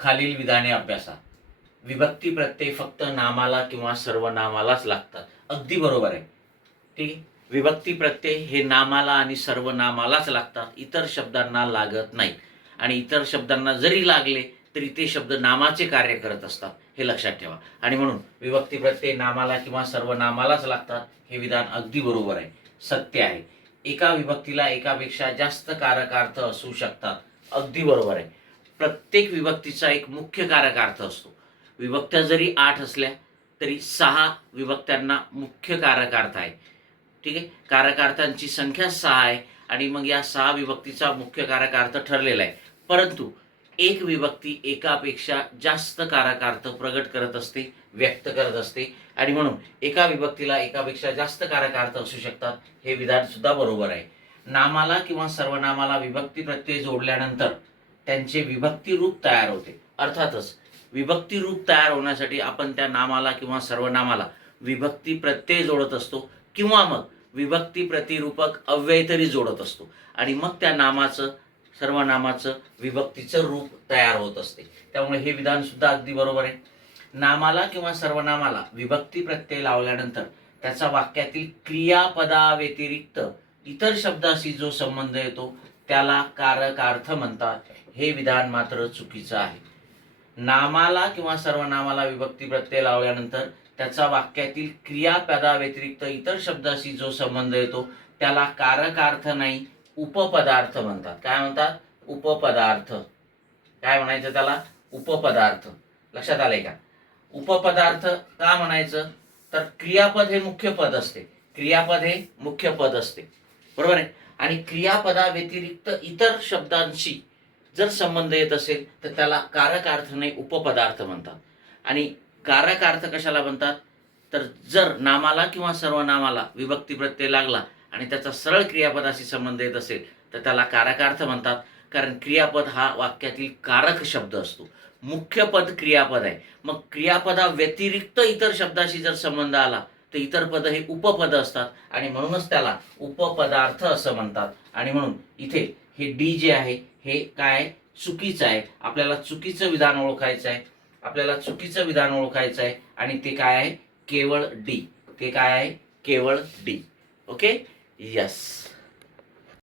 खालील विधाने अभ्यासा. विभक्ती प्रत्यय फक्त नामाला किंवा सर्वनामालाच लागतात. अगदी बरोबर आहे. ठीक आहे. विभक्ती प्रत्यय हे नामाला आणि सर्वनामालाच लागतात, इतर शब्दांना लागत नाहीत. आणि इतर शब्दांना जरी लागले तरी ते शब्द नामाचे कार्य करत असतात, हे लक्षात ठेवा. आणि म्हणून विभक्ती प्रत्यय नामाला किंवा सर्वनामालाच लागतात हे विधान अगदी बरोबर आहे, सत्य आहे. एका विभक्तीला एकापेक्षा जास्त कारकार्थ असू शकतात. अगदी बरोबर आहे. प्रत्येक विभक्तीचा एक मुख्य कारकार्थ असतो. विभक्त्या जरी 8 असल्या तरी 6 विभक्त्यांना मुख्य कारकार्थ आहे. ठीक आहे. कारकार्थांची संख्या 6 आहे आणि मग या 6 विभक्तीचा मुख्य कारकार्थ ठरलेला आहे. परंतु एक विभक्ती एकापेक्षा जास्त कारकार्थ प्रगट करत असते, व्यक्त करत असते. आणि म्हणून एका विभक्तीला एकापेक्षा जास्त कारकार्थ असू शकतात, हे विधान सुद्धा बरोबर आहे. नामाला किंवा सर्वनामाला विभक्ती प्रत्यय जोडल्यानंतर त्यांचे विभक्ती रूप तयार होते. अर्थातच विभक्ती रूप तयार होण्यासाठी आपण त्या नामाला किंवा सर्वनामाला विभक्ती प्रत्यय जोडत असतो किंवा मग विभक्ती प्रतिरूपक अव्यय तरी जोडत असतो आणि मग त्या नामाचं सर्वनामाचं विभक्तीचं रूप तयार होत असते. त्यामुळे हे विधान सुद्धा अगदी बरोबर आहे. नामाला किंवा सर्वनामाला विभक्ती प्रत्यय लावल्यानंतर त्याचा वाक्यातील क्रियापदाव्यतिरिक्त इतर शब्दाशी जो संबंध येतो त्याला कारकार्थ म्हणतात. हे विधान मात्र चुकीचं आहे. नामाला किंवा सर्वनामाला विभक्ती प्रत्यय लावल्यानंतर त्याचा वाक्यातील क्रियापदाव्यतिरिक्त इतर शब्दाशी जो संबंध येतो त्याला कारकार्थ नाही, उपपदार्थ म्हणतात. काय म्हणतात? उपपदार्थ. काय म्हणायचं त्याला? उपपदार्थ. लक्षात आलंय का? उपपदार्थ का म्हणायचं? तर क्रियापद हे मुख्य पद असते. क्रियापद हे मुख्य पद असते, बरोबर आहे. आणि क्रियापदाव्यतिरिक्त इतर शब्दांशी जर संबंध येत असेल तर त्याला कारकार्थ नाही, उपपदार्थ म्हणतात. आणि कारकार्थ कशाला म्हणतात? तर जर नामाला किंवा सर्वनामाला विभक्ती प्रत्यय लागला आणि त्याचा सरळ क्रियापदाशी संबंध येत असेल तर त्याला कारकार्थ म्हणतात. कारण क्रियापद हा वाक्यातील कारक शब्द असतो. मुख्य पद क्रियापद आहे. मग क्रियापदा व्यतिरिक्त इतर शब्दाशी जर संबंध आला तर इतर पद हे उपपद असतात आणि म्हणूनच त्याला उपपदार्थ असं म्हणतात. आणि म्हणून इथे हे डी जे आहे हे काय चुकीचं आहे. आपल्याला चुकीचं विधान ओळखायचं आहे. आपल्याला चुकीचं विधान ओळखायचं आहे आणि ते काय आहे? केवळ डी. ते काय आहे? केवळ डी. Okay, yes.